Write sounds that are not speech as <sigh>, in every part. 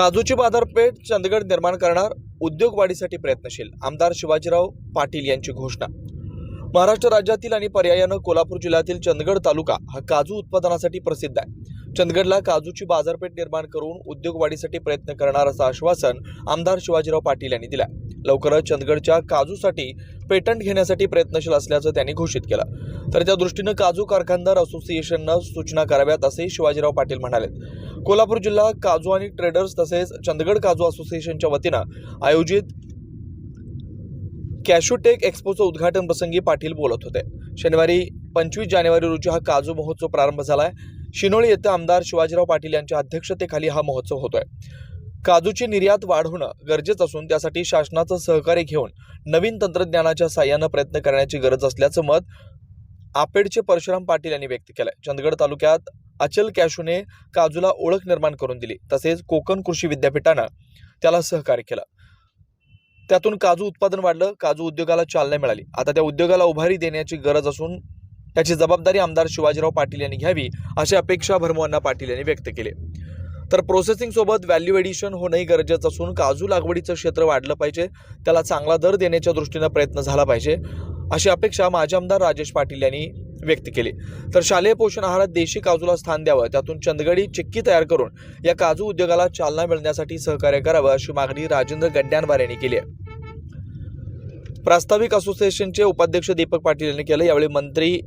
काजूची बाजारपेठ चंदगड निर्माण करणार उद्योग वाढीसाठी प्रयत्नशील आमदार शिवाजीराव पाटील यांची घोषणा. महाराष्ट्र राज्यातील आणि पर्यायानं कोल्हापूर जिल्ह्यातील चंदगड तालुका हा काजू उत्पादनासाठी प्रसिद्ध आहे. चंदगडला काजूची बाजारपेठ निर्माण करून उद्योग वाढीसाठी प्रयत्न करणार असं आश्वासन आमदार शिवाजीराव पाटील यांनी दिलं लवकरच चंदगडच्या काजूसाठी पेटंट घेण्यासाठी प्रयत्नशील असल्याचं त्यांनी घोषित केलं. तर त्या दृष्टीनं काजू कारखानदार असोसिएशननं सूचना कराव्यात असेही शिवाजीराव पाटील म्हणाले कोल्हापूर जिल्हा काजू आणि ट्रेडर्स तसेच चंदगड काजू असोसिएशनच्या वतीनं आयोजित कॅशोटेक एक्स्पोचं उद्घाटन प्रसंगी पाटील बोलत होते. शनिवारी पंचवीस जानेवारी रोजी हा काजू महोत्सव प्रारंभ झाला आहे शिनोळी येथे आमदार शिवाजीराव पाटील यांच्या अध्यक्षतेखाली हा महोत्सव होतोय. काजूची निर्यात वाढवणं गरजेचं असून त्यासाठी शासनाचं सहकार्य घेऊन नवीन तंत्रज्ञानाच्या साह्यानं प्रयत्न करण्याची गरज असल्याचं मत आपेडचे परशुराम पाटील यांनी व्यक्त केलंय. चंदगड तालुक्यात अचल कॅशूने काजूला ओळख निर्माण करून दिली. तसेच कोकण कृषी विद्यापीठानं त्याला सहकार्य केलं. त्यातून काजू उत्पादन वाढलं काजू उद्योगाला चालना मिळाली. आता त्या उद्योगाला उभारी देण्याची गरज असून त्याची जबाबदारी आमदार शिवाजीराव पाटील यांनी घ्यावी अशी अपेक्षा भरमोहन्ना पाटील यांनी व्यक्त केली. तर प्रोसेसिंग सोबत व्हॅल्यू एडिशन होणंही गरजेचं असून काजू लागवडीचं क्षेत्र वाढलं पाहिजे. त्याला चांगला दर देण्याच्या दृष्टीनं प्रयत्न झाला पाहिजे. अशी अपेक्षा माजी आमदार राजेश पाटील यांनी व्यक्त केली. तर शालेय पोषण आहारात देशी काजूला स्थान द्यावं त्यातून चंदगडी चिक्की तयार करून या काजू उद्योगाला चालना मिळण्यासाठी सहकार्य करावं अशी मागणी राजेंद्र गड्ड्यांवार यांनी केली आहे. प्रास्ताविक असोसिएशनचे उपाध्यक्ष दीपक पाटील यांनी केलं. यावेळी मंत्री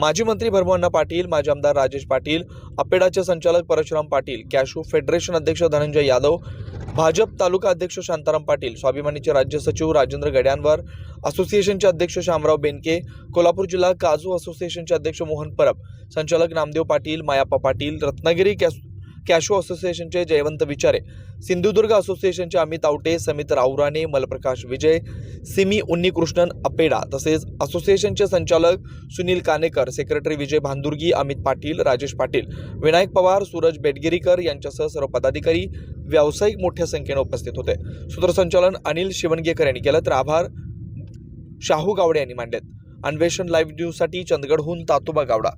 माजी मंत्री भरभुअण्णा पाटील माजी आमदार राजेश पाटील अपेडाचे संचालक परशुराम पाटील कॅशू फेडरेशन अध्यक्ष धनंजय यादव भाजप तालुका अध्यक्ष शांताराम पाटील स्वाभिमानीचे राज्य सचिव राजेंद्र गड्यांवर असोसिएशनचे अध्यक्ष शामराव बेनके कोल्हापूर जिल्हा काजू असोसिएशनचे अध्यक्ष मोहन परब संचालक नामदेव पाटील मायाप्पा पाटील रत्नागिरी कॅस कॅशो असोसिएशनचे जयवंत विचारे सिंधुदुर्ग असोसिएशनचे अमित आवटे समित राऊराणे मलप्रकाश विजय सिमी उन्नीकृष्णन अपेडा तसेच असोसिएशनचे संचालक सुनील कानेकर सेक्रेटरी विजय भांदुर्गी अमित पाटील राजेश पाटील विनायक पवार सूरज बेटगिरीकर यांच्यासह सर्व पदाधिकारी व्यावसायिक मोठ्या संख्येने उपस्थित होते. सूत्रसंचालन अनिल शिवणगेकर यांनी केलं तर आभार शाहू गावडे यांनी मांडलेत. अन्वेषण लाईव्ह न्यूजसाठी चंदगडहून तातोबा गावडा.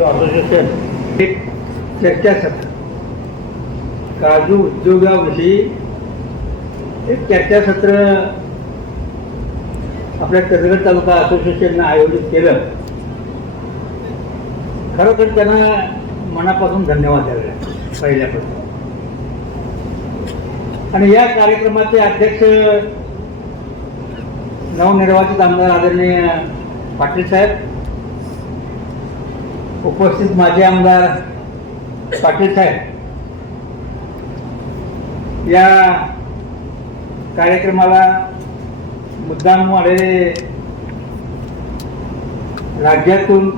असोसिएशन एक काजू उद्योगाविषयी एक चर्चासत्र आपल्या कर्जगड तालुका असोसिएशननं आयोजित केलं. खरोखर त्यांना मनापासून धन्यवाद द्यावे पहिल्यापासून. आणि या कार्यक्रमाचे अध्यक्ष नवनिर्वाचित आमदार आदरणीय पाटील साहेब उपस्थित माजी आमदार पाटील साहेब या कार्यक्रमाला मुद्दाम आलेले राज्यातून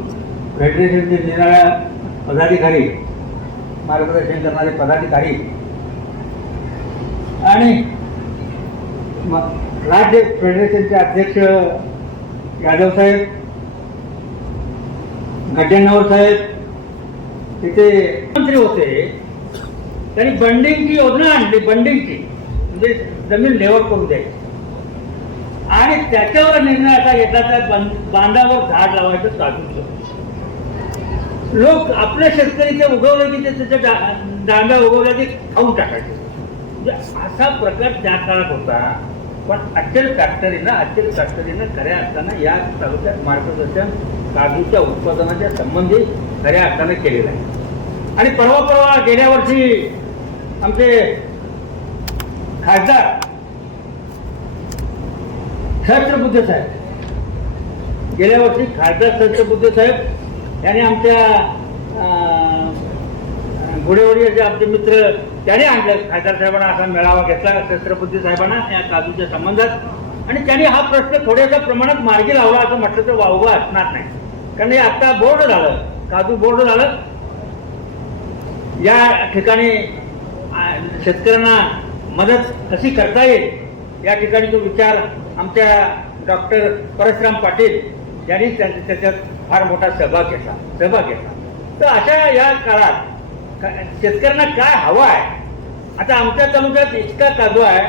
फेडरेशनचे निराळ्या पदाधिकारी मार्गदर्शन करणारे पदाधिकारी आणि राज्य फेडरेशनचे अध्यक्ष यादव साहेब गड्डेंनावर साहेब तिथे मंत्री होते. त्यांनी बंडिंगची योजना आणली बंडिंगची म्हणजे जमीन लेवट करून द्यायची. आणि त्याच्यावर निर्णय आता येतात त्या बांधावर झाड लावायचं काजूचं लोक आपल्या शेतकरी ते उगवलं की ते त्याच्या दांड्या उगवल्या ते खाऊन टाकायचे. म्हणजे असा प्रकार त्या काळात होता. पण अचल फॅक्टरीनं अचल फॅक्टरीनं खऱ्या अर्थानं या तालुक्यात मार्गदर्शन काजूच्या उत्पादनाच्या संबंधी खऱ्या अर्थानं केलेलं आहे. आणि परवा परवा गेल्या वर्षी आमचे खासदार सहस्त्रबुद्धे साहेब. गेल्या वर्षी खासदार सहस्त्रबुद्धे साहेब यांनी आमच्या अं, आमचे मित्र त्याने आणलं. खासदार साहेबांना असा मेळावा घेतला सहस्त्रबुद्धे साहेबांना या काजूच्या संबंधात. आणि त्यांनी हा प्रश्न थोड्याशा प्रमाणात मार्गी लावला असं म्हटलं तर वावगं असणार नाही. कारण हे आता बोर्ड झालं काजू बोर्ड झालं. या ठिकाणी शेतकऱ्यांना मदत कशी करता येईल? या ठिकाणी तो विचार आमच्या डॉक्टर परशुराम पाटील यांनी त्याच्यात फार मोठा सहभाग घेतला सहभाग घेतला. तर अशा या काळात शेतकऱ्यांना काय हवं आहे? आता आमच्या तालुक्यात इतका काजू आहे.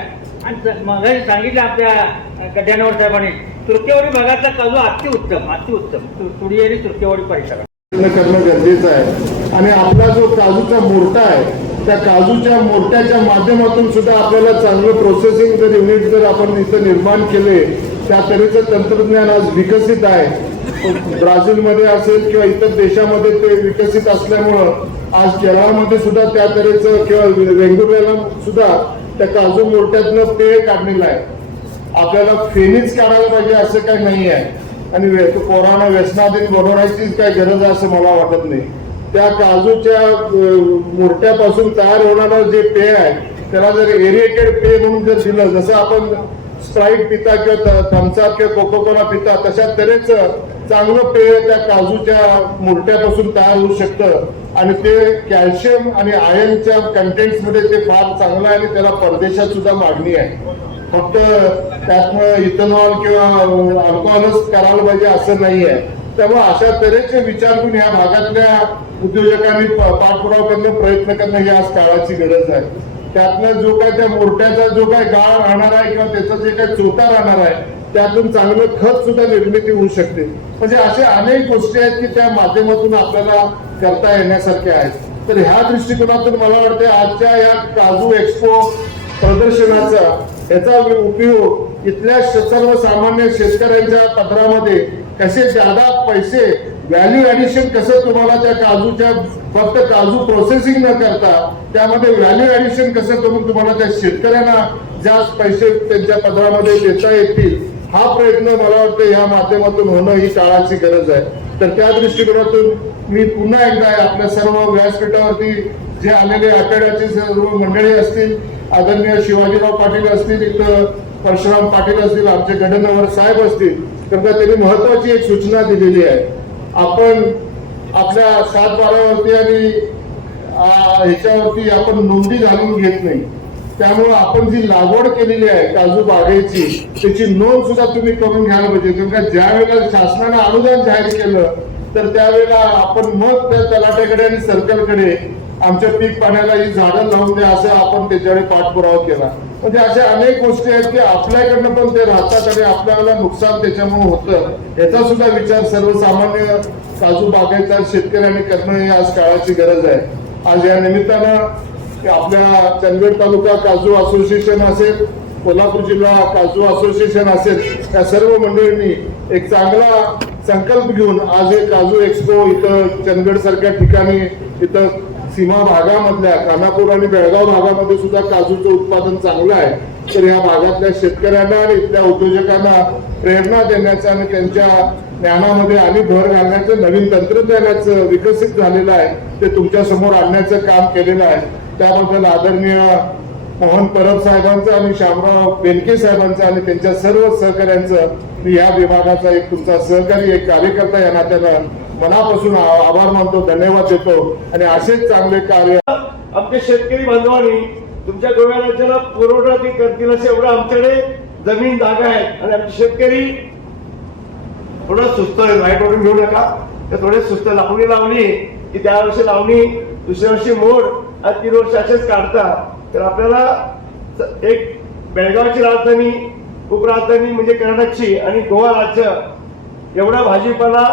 आणि मग मगाशी सांगितलं आपल्या गड्ड्यानवर साहेबांनी तुर्केवाडी भागातला काजू अतिउत्तम अतिउत्तम तुडी आणि तुर्केवाडी परिसरात. करणं गरजेचं आहे. आणि आपला जो काजूचा मोर्टा आहे त्या काजूच्या मोठ्याच्या माध्यमातून सुद्धा आपल्याला चांगलं प्रोसेसिंग जर युनिट जर आपण इथं निर्माण केले त्या तऱ्हेचं तंत्रज्ञान आज विकसित आहे. ब्राझीलमध्ये असेल किंवा इतर देशामध्ये ते विकसित असल्यामुळं आज केरळामध्ये सुद्धा त्या तऱ्हेचं किंवा वेंगुर्ल्याला सुद्धा त्या काजू मोठ्यातनं पेय काढलेलं आहे. आपल्याला फेनीच काढायला पाहिजे असं काही नाही आहे आणि कोरोना व्यसनाधीन बनवण्याचीच काही गरज आहे असं मला वाटत नाही. त्या काजूच्या अं, तयार होणारं जे पेय आहे त्याला जर एरिएटेड पेय म्हणून जर दिलं जसं आपण स्प्राईट पिता किंवा थम्सअप किंवा कोकोकोला पिता तशा तऱ्हेच चांगलं पेय त्या काजूच्या मुरट्यापासून तयार होऊ शकतं. आणि ते कॅल्शियम आणि आयर्नच्या कंटेंटमध्ये ते फार चांगलं आहे आणि त्याला परदेशात सुद्धा मागणी आहे. फक्त त्यातनं इथेनॉल किंवा अल्कोहॉलच करायला पाहिजे असं नाही आहे त्यामुळे अशा तऱ्हेचे विचार करून या भागातल्या उद्योजकांनी पाठपुरावा करणं प्रयत्न करणं ही आज काळाची गरज आहे. त्यातनं जो काय त्या मोठ्याचा जो काय गाळ राहणार आहे किंवा त्याचा जे काय चोटा राहणार आहे त्यातून चांगलं खत सुद्धा निर्मिती होऊ शकते. म्हणजे अशा अनेक गोष्टी आहेत की त्या माध्यमातून आपल्याला करता येण्यासारख्या आहेत. तर ह्या दृष्टिकोनातून मला वाटते आजच्या या काजू एक्सपो प्रदर्शनाचा याचा उपयोग इथल्या सर्वसामान्य शेतकऱ्यांच्या पत्रामध्ये कसे जादा पैसे व्हॅल्यू ऍडिशन कसं तुम्हाला त्या काजूच्या फक्त काजू प्रोसेसिंग न करता त्यामध्ये व्हॅल्यू ऍडिशन कसं करून तुम्हाला त्या शेतकऱ्यांना जास्त पैसे त्यांच्या पदरामध्ये देता येतील हा प्रयत्न मला वाटतं या माध्यमातून होणं ही काळाची गरज आहे. तर त्या दृष्टिकोनातून मी पुन्हा एकदा आपल्या सर्व व्यासपीठावरती जे आलेले आठवड्याचे सर्व मंडळी असतील आदरणीय शिवाजीराव पाटील असतील इथं परशुराम पाटील असतील आमचे गडनवर साहेब असतील तर त्यांनी महत्वाची एक सूचना दिलेली आहे. आपण आपल्या सात बारावरती आणि ह्याच्यावरती आपण नोंदी घालून घेत नाही. त्यामुळे आपण जी लागवड केलेली आहे काजू बागेची त्याची नोंद सुद्धा तुम्ही करून घ्यायला पाहिजे. कारण का ज्या वेळेला शासनानं अनुदान जाहीर केलं तर त्यावेळेला आपण मग त्या तलाट्याकडे आणि सर्कलकडे आमच्या पीक पाण्याला ही झाडं लावून द्या असं आपण त्याच्याकडे पाठपुरावा केला. म्हणजे अशा अनेक गोष्टी आहेत की आपल्याकडनं पण ते राहतात आणि आपल्याला नुकसान त्याच्यामुळे होतं. याचा सुद्धा विचार सर्वसामान्य काजू बागायचा शेतकऱ्यांनी करणं ही आज काळाची गरज आहे. आज या निमित्तानं आपल्या चंदगड तालुका काजू असोसिएशन असेल कोल्हापूर जिल्हा काजू असोसिएशन असेल या सर्व मंडळींनी एक चांगला संकल्प घेऊन आज हे काजू एक्सपो इथं चंदगड सारख्या ठिकाणी इथं सीमा भागामधल्या खानापूर आणि बेळगाव भागामध्ये सुद्धा काजूचं उत्पादन चांगलं आहे. तर या भागातल्या शेतकऱ्यांना आणि इथल्या उद्योजकांना प्रेरणा देण्याचं आणि त्यांच्या ज्ञानामध्ये आणि भर घालण्याचं नवीन तंत्रज्ञानाचं विकसित झालेलं आहे. ते तुमच्यासमोर आणण्याचं काम केलेलं आहे. त्याबद्दल आदरणीय मोहन परब साहेबांचं आणि श्यामराव बेनके साहेबांचं आणि त्यांच्या सर्व सहकाऱ्यांचं या विभागाचा एक तुमचा सहकारी एक कार्यकर्ता या नात्यानं मनापासून आभार मानतो धन्यवाद देतो आणि असेच चांगले कार्य आमच्या शेतकरी बांधवांनी तुमच्या गोव्या राज्याला पुरवठा ते करतील असं एवढं आमच्याकडे जमीन जागा आहे. आणि आमचे शेतकरी थोडं सुस्त वाईट वाटून घेऊ नका. तर थोडे सुस्त लावणी लावली की त्या वर्षी लावणी दुसऱ्या वर्षी मोड आणि तीन वर्ष असेच काढता. तर आपल्याला एक बेळगावची राजधानी उपराजधानी म्हणजे कर्नाटकची आणि गोवा राज्य एवढा भाजीपाला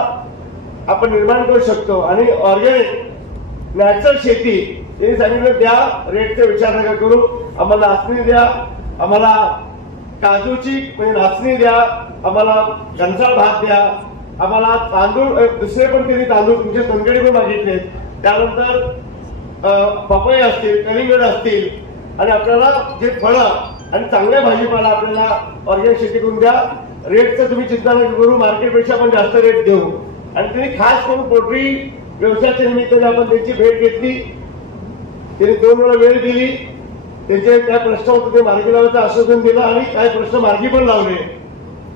आपण निर्माण करू शकतो. आणि ऑर्गॅनिक नॅचरल शेती त्यांनी सांगितलं द्या रेटचा विचार नका करू. आम्हाला नाचणी द्या आम्हाला काजूची म्हणजे नाचणी द्या आम्हाला घनसाळ भात द्या आम्हाला तांदूळ दुसरे पण त्यांनी तांदूळ तुमचे तनगडी पण मागितले. त्यानंतर पपई असतील कलिंगड असतील आणि आपल्याला जे फळं आणि चांगल्या भाजीपाला आपल्याला ऑर्गॅनिक शेती करून द्या रेटचं तुम्ही चिंता नका करू मार्केटपेक्षा पण जास्त रेट देऊ. आणि त्यांनी खास करून पोल्ट्री व्यवसायाच्या निमित्ताने आपण त्यांची भेट घेतली. त्यांनी दोन वेळा वेळ दिली. त्यांचे काय प्रश्न होते ते मार्गी लावायचं आश्वासन दिलं आणि काय प्रश्न मार्गी पण लावले.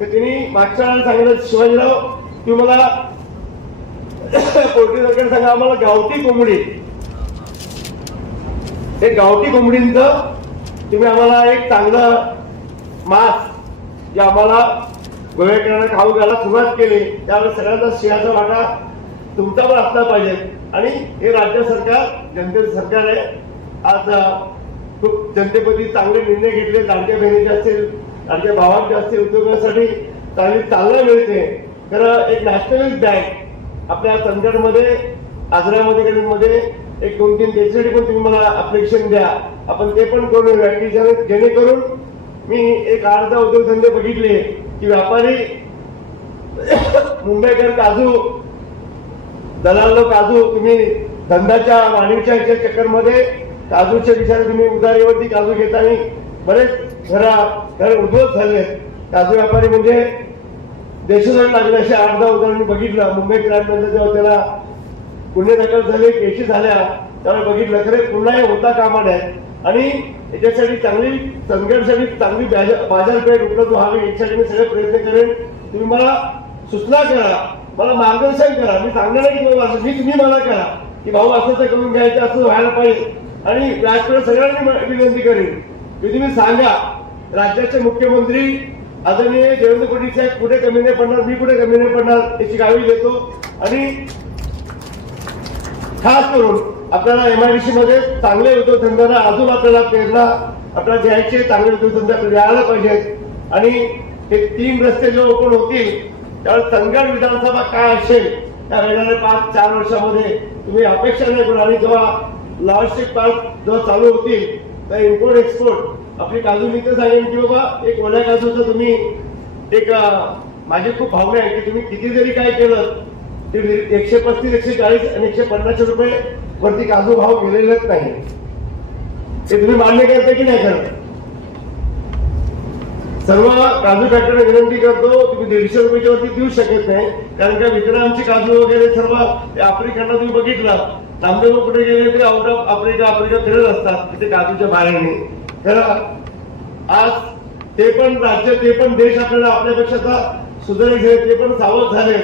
तर त्यांनी मागच्या वेळेला सांगितलं शिवाजीराव तुम्ही मला <coughs> पोल्ट्री सरकार सांगा आम्हाला गावठी कोंबडी. हे गावठी कोंबडींचं तुम्ही आम्हाला एक चांगलं मास जे आम्हाला गोव्याकडे खाऊ घ्यायला सुरुवात केली. त्यावेळेस सगळ्यांचा सिंहाचा वाटा तुमचा पण असला पाहिजे. आणि हे राज्य सरकार जनतेचं सरकार आहे. आज खूप जनतेपती चांगले निर्णय घेतले. लाडक्या बहिणीचे असतील लाडक्या भावांचे असतील उद्योगासाठी चांगली चालना मिळते. तर एक नॅशनलिस्ट बँक आपल्या चंदगडमध्ये आजरामध्ये मध्ये एक दोन तीन त्याच्यासाठी पण तुम्ही मला अप्लिकेशन द्या. आपण ते पण करून घेऊया. की जेणेकरून मी एक अर्धा उद्योगधंदे बघितले. की व्यापारी मुंबईकर काजू दलाल लोक काजू तुम्ही धंद्याच्या वाणीच्या चक्करमध्ये काजूच्या विचार तुम्ही उधारीवरती काजू घेताना बरेच घरा घर उद्ध्वस्त झाले काजू व्यापारी म्हणजे देशासाठी लागले असे अर्धा उदाहरण मी बघितलं. मुंबई क्राईममध्ये जेव्हा त्याला गुन्हे दाखल झाले केशी झाल्या त्यामुळे बघितलं. खरे पुन्हा होता कामा नये. आणि याच्यासाठी चांगली संघर्षासाठी चांगली बाजारपेठ उपलब्ध व्हावी याच्यासाठी मी सगळे प्रयत्न करेन. तुम्ही मला सूचना करा. मला मार्गदर्शन करा. मी सांगणार नाही की बाबा असं मी तुम्ही मला करा. की भाऊ असं करून घ्यायचं असं व्हायला पाहिजे. आणि राजकारण सगळ्यांनी विनंती करेन. की तुम्ही म्हणजे सांगा. राज्याचे मुख्यमंत्री आदरणीय देवेंद्र फडणवीस साहेब कुठे कमी नाही पडणार मी कुठे कमी नाही पडणार याची गावी देतो. आणि खास करून आपल्याला एमआयडीसी मध्ये चांगले उद्योगधंद्यांना अजून आपल्याला प्रेरणा आपल्याला द्यायचे चांगले उद्योगधंदे आपल्याला द्यायला पाहिजेत. आणि हे तीन रस्ते जेव्हा ओपन होतील त्यावेळेस संगड विधानसभा काय असेल त्या येणाऱ्या पाच चार वर्षामध्ये तुम्ही अपेक्षा नाही करू. आणि जेव्हा लॉजिस्टिक पार्क जेव्हा चालू होतील तर इम्पोर्ट एक्सपोर्ट आपली काजू मित्र सांगेन की बाबा एक ओल्या काजूचं तुम्ही एक माझी खूप भावना आहे की तुम्ही किती जरी काय केलं ते एकशे पस्तीस एकशे चाळीस आणि एकशे पन्नासशे रुपये वरती काजू भाव गेलेलेच नाही. ते तुम्ही मान्य करता की नाही करत? सर्व काजू फॅक्टरी विनंती करतो तुम्ही दीडशे रुपयाच्या वरती देऊ शकत नाही. कारण का विक्रमांची काजू वगैरे सर्व आफ्रिकांना तुम्ही बघितला. तांबे कुठे गेले तरी आउट ऑफ आफ्रिका आफ्रिका फिरत असतात तिथे काजूच्या बाहेरने तर आज ते पण राज्य ते पण देश आपल्याला आपल्यापेक्षा सुधारित झाले ते पण सावध झाले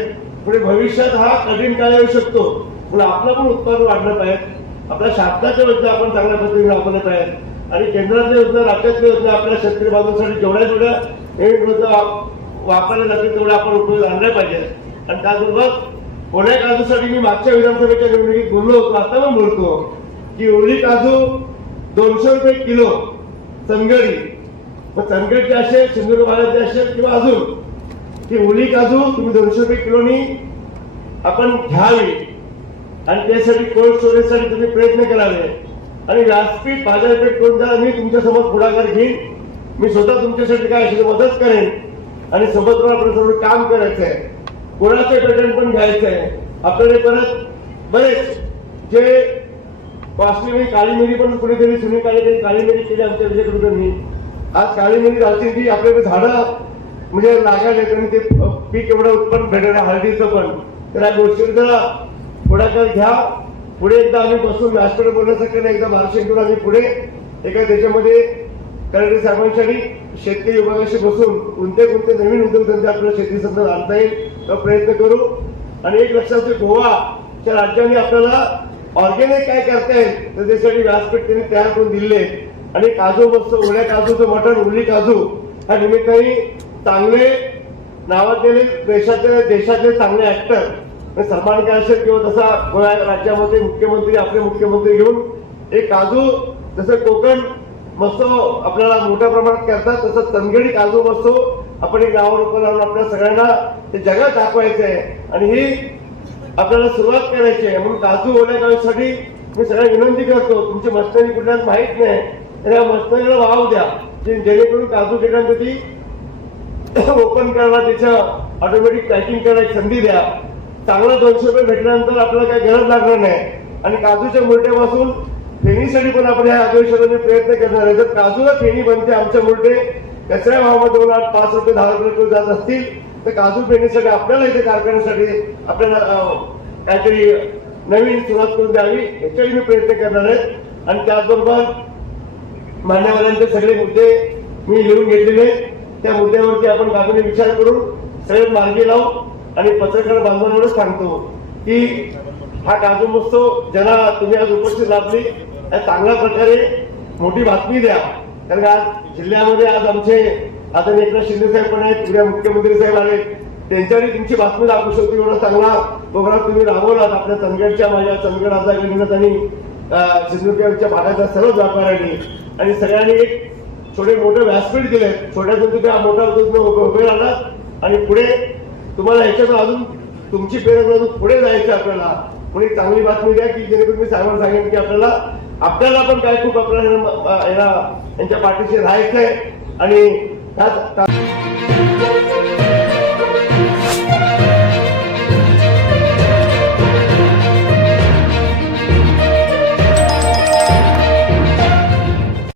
पुढे भविष्यात हा कठीण काळ येऊ शकतो. पण आपलं पण उत्पादन वाढलं पाहिजे. आपल्या शासनाच्या योजना आपण चांगल्या पद्धतीने राबवल्या पाहिजे. आणि केंद्रातल्या योजना राज्यातल्या योजना आपल्या शेतकरी बांधवांसाठी जेवढ्या जेवढ्या हे योजना वापरल्या जातील तेवढ्या आपण उपयोग आणल्या पाहिजे. आणि त्याचबरोबर कोण्या काजूसाठी मी मागच्या विधानसभेच्या निवडणुकीत बोललो होतो आता पण बोलतो. की ओली काजू दोनशे रुपये किलो संगडी मग संकटचे असेल सिंधुदुर्ग भागाचे असेल किंवा अजून ती ओली काजू तुम्ही दोनशे रुपये किलोनी आपण घ्यावी. आणि त्यासाठी कोल्ड स्टोरेजसाठी तुम्ही प्रयत्न करावे? आणि व्यासपीठ बाजारपेठ करून द्या मी तुमच्यासोबत पुढाकार घेईन. मी स्वतः तुमच्यासाठी काय असेल मदत करेन. आणि सोबत आपल्यासोबत सगळं काम करायचं आहे कोणाचे पेटंट पण घ्यायचं आहे आपल्याकडे परत बरेच जे कॉस्टली मी काळी मिरी पण कुणीतरी सुनील काळेकडे काळी मिरी केली आमच्या विजयकडून आज काळी मिरी राहते ती आपल्याकडे झाडं म्हणजे लागायला ते पीक एवढं उत्पन्न भेटणार हळदीचं पण. तर या गोष्टी जरा पुढाकार घ्या. पुढे एकदा आम्ही बसून व्यासपीठ बोलण्यासाठी एकदा एकदा महाराष्ट्रातून आम्ही पुढे एका त्याच्यामध्ये कर्नाटक साहेबांसाठी शेतकरी विभागाशी बसून कोणते कोणते नवीन उद्योगधंदे आपल्याला शेती संदर्भात आणता येईल तो प्रयत्न करू. आणि एक लक्षात गोवाच्या राज्याने आपल्याला ऑर्गॅनिक काय करता येईल तर त्यासाठी व्यासपीठ त्यांनी तयार करून दिले आणि काजू मस्त ओल्या काजूचं मटण उरली काजू ह्या निमित्ताने चांगले नावाजलेले देशाचे देशातले चांगले ऍक्टर सलमान खान असेल किंवा तसा राज्यामध्ये मुख्यमंत्री आपले मुख्यमंत्री घेऊन एक काजू जसं कोकण मस्त आपल्याला मोठ्या प्रमाणात करतात तसं तनगडी काजू मस्त आपण एक गावावर उभं राहून आपल्या सगळ्यांना ते जगात दाखवायचं आहे. आणि ही आपल्याला सुरुवात करायची आहे. म्हणून काजू ओल्या मी सगळ्या विनंती करतो तुमची मस्तनी कुठल्याच माहीत नाही. तर या मस्तनीला वाव द्या. जेणेकरून काजू केल्यानंतर ती <coughs> ओपन करायला त्याच्या ऑटोमॅटिक पॅकिंग करायची संधी द्या. चांगलं दोनशे रुपये भेटल्यानंतर आपल्याला काही गरज लागणार नाही. आणि काजूच्या मुरट्यापासून फेणीसाठी पण आपण या अधिवेशनाने प्रयत्न करणार आहे. जर काजूला फेणी बनते आमच्या मुरटे कचऱ्या भावामध्ये दोन आठ पाच रुपये दहा रुपये किलो जात असतील तर काजू फेणीसाठी आपल्याला इथे कारखान्यासाठी आपल्याला काहीतरी नवीन सुरुवात करून द्यावी याच्याही मी प्रयत्न करणार आहे. आणि त्याचबरोबर मान्यवरांचे सगळे मुद्दे मी लिहून घेतलेले त्या मुद्द्यावरती आपण गावाने विचार करून सगळे मार्गी लावू. आणि पत्रकार बांधवांवरच सांगतो की हा काजू महोत्सव ज्यांना तुम्ही आज उपस्थित लाभली चांगल्या प्रकारे मोठी बातमी द्या. कारण आज जिल्ह्यामध्ये आज आमचे आता एकनाथ शिंदे साहेब पण आहेत उद्या मुख्यमंत्री साहेब आहेत. त्यांच्यावरही तुमची बातमी दाखवू शकतो एवढा चांगला प्रोग्राम तुम्ही राबवलात. आपल्या चंदगडच्या माझ्या चंदगड आजार योजनेत आणि सिंधुदुर्गच्या भागाच्या सर्व व्यापाऱ्यांनी आणि सगळ्यांनी एक छोटे मोठे व्यासपीठ दिले. छोट्या तुम्ही त्या मोठा उद्योग उभे राहणार. आणि पुढे तुम्हाला याच्यातून अजून तुमची प्रेरणा अजून पुढे जायचं आपल्याला. म्हणून एक चांगली बातमी द्या की जेणेकरून मी साहेबांना सांगेन की आपल्याला आपल्याला पण काय खूप आपल्याला यांच्या पाठीशी राहायचंय. आणि त्याच- त्या-